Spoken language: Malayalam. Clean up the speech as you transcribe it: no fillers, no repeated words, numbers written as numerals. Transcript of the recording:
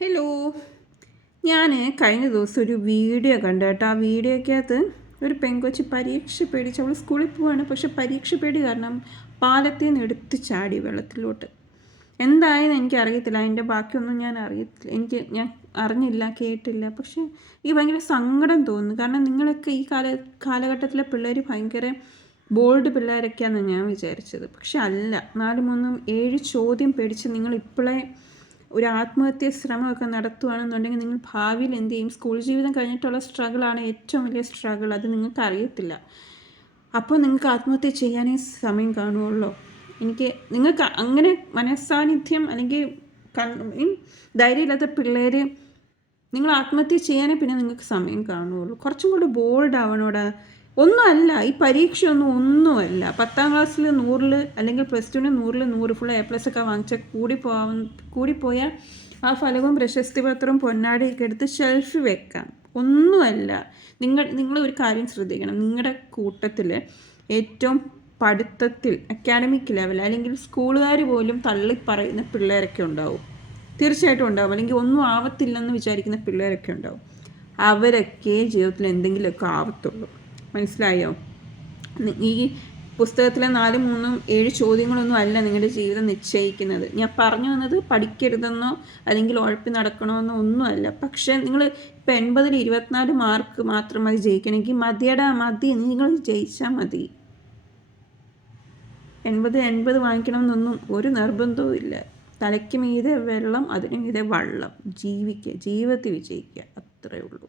ഹലോ, ഞാൻ കഴിഞ്ഞ ദിവസം ഒരു വീഡിയോ കണ്ടു കേട്ടോ. ആ വീഡിയോയ്ക്കകത്ത് ഒരു പെങ്കൊച്ച് പരീക്ഷ പേടിച്ച് അവൾ സ്കൂളിൽ പോവാണ്. പക്ഷെ പരീക്ഷ പേടി കാരണം പാലത്തിൽ നിന്ന് എടുത്ത് ചാടി വെള്ളത്തിലോട്ട്. എന്തായെന്ന് എനിക്കറിയത്തില്ല, അതിൻ്റെ ബാക്കിയൊന്നും ഞാൻ അറിഞ്ഞില്ല, കേട്ടില്ല. പക്ഷേ ഈ ഭയങ്കര സങ്കടം തോന്നുന്നു. കാരണം നിങ്ങളൊക്കെ ഈ കാലഘട്ടത്തിലെ പിള്ളേർ ഭയങ്കര ബോൾഡ് പിള്ളേരൊക്കെയാണെന്ന് ഞാൻ വിചാരിച്ചത്. പക്ഷെ അല്ല. 4, 3, 7 ചോദ്യം പേടിച്ച് നിങ്ങൾ ഇപ്പോഴേ ഒരു ആത്മഹത്യ ശ്രമമൊക്കെ നടത്തുകയാണെന്നുണ്ടെങ്കിൽ നിങ്ങൾ ഭാവിയിൽ എന്ത് ചെയ്യും? സ്കൂൾ ജീവിതം കഴിഞ്ഞിട്ടുള്ള സ്ട്രഗിളാണ് ഏറ്റവും വലിയ സ്ട്രഗിൾ. അത് നിങ്ങൾക്ക് അറിയത്തില്ല. അപ്പോൾ നിങ്ങൾക്ക് ആത്മഹത്യ ചെയ്യാനേ സമയം കാണുമല്ലോ. നിങ്ങൾക്ക് അങ്ങനെ മനസ്സാന്നിധ്യം അല്ലെങ്കിൽ ധൈര്യമില്ലാത്ത പിള്ളേർ നിങ്ങൾ ആത്മഹത്യ ചെയ്യാനേ പിന്നെ നിങ്ങൾക്ക് സമയം കാണുകയുള്ളൂ. കുറച്ചും കൂടി ബോൾഡ് ആവണോടാ. ഒന്നുമല്ല, ഈ ഒന്നുമല്ല. 10ാം ക്ലാസ്സിൽ 100 അല്ലെങ്കിൽ +2 100 ഫുൾ A+ ഒക്കെ വാങ്ങിച്ചാൽ കൂടിപ്പോയാൽ ആ ഫലവും പ്രശസ്തി പത്രവും പൊന്നാടിയൊക്കെ എടുത്ത് ഷെൽഫിൽ വെക്കാം. ഒന്നുമല്ല. നിങ്ങൾ ഒരു കാര്യം ശ്രദ്ധിക്കണം. നിങ്ങളുടെ കൂട്ടത്തിൽ ഏറ്റവും പഠിത്തത്തിൽ അക്കാഡമിക് ലെവൽ അല്ലെങ്കിൽ സ്കൂളുകാർ പോലും തള്ളിപ്പറയുന്ന പിള്ളേരൊക്കെ ഉണ്ടാവും. തീർച്ചയായിട്ടും ഉണ്ടാവും. അല്ലെങ്കിൽ ഒന്നും ആവത്തില്ലെന്ന് വിചാരിക്കുന്ന പിള്ളേരൊക്കെ ഉണ്ടാവും. അവരൊക്കെ ജീവിതത്തിൽ എന്തെങ്കിലുമൊക്കെ ആവത്തുള്ളൂ. മനസ്സിലായോ? ഈ പുസ്തകത്തിലെ 4, 3, 7 ചോദ്യങ്ങളൊന്നും അല്ല നിങ്ങളുടെ ജീവിതം നിശ്ചയിക്കുന്നത്. ഞാൻ പറഞ്ഞു വന്നത് പഠിക്കരുതെന്നോ അല്ലെങ്കിൽ ഉഴപ്പി നടക്കണമെന്നോ ഒന്നുമല്ല. പക്ഷേ നിങ്ങൾ ഇപ്പം 80-ൽ 24 മാർക്ക് മാത്രം മതി ജയിക്കണമെങ്കിൽ മതി, നിങ്ങൾ ജയിച്ചാൽ മതി. 80 വാങ്ങിക്കണമെന്നൊന്നും ഒരു നിർബന്ധവും ഇല്ല. തലയ്ക്ക് മീതെ വെള്ളം, അതിന് മീതെ വള്ളം. ജീവിതത്തിൽ വിജയിക്കുക, അത്രയേ ഉള്ളൂ.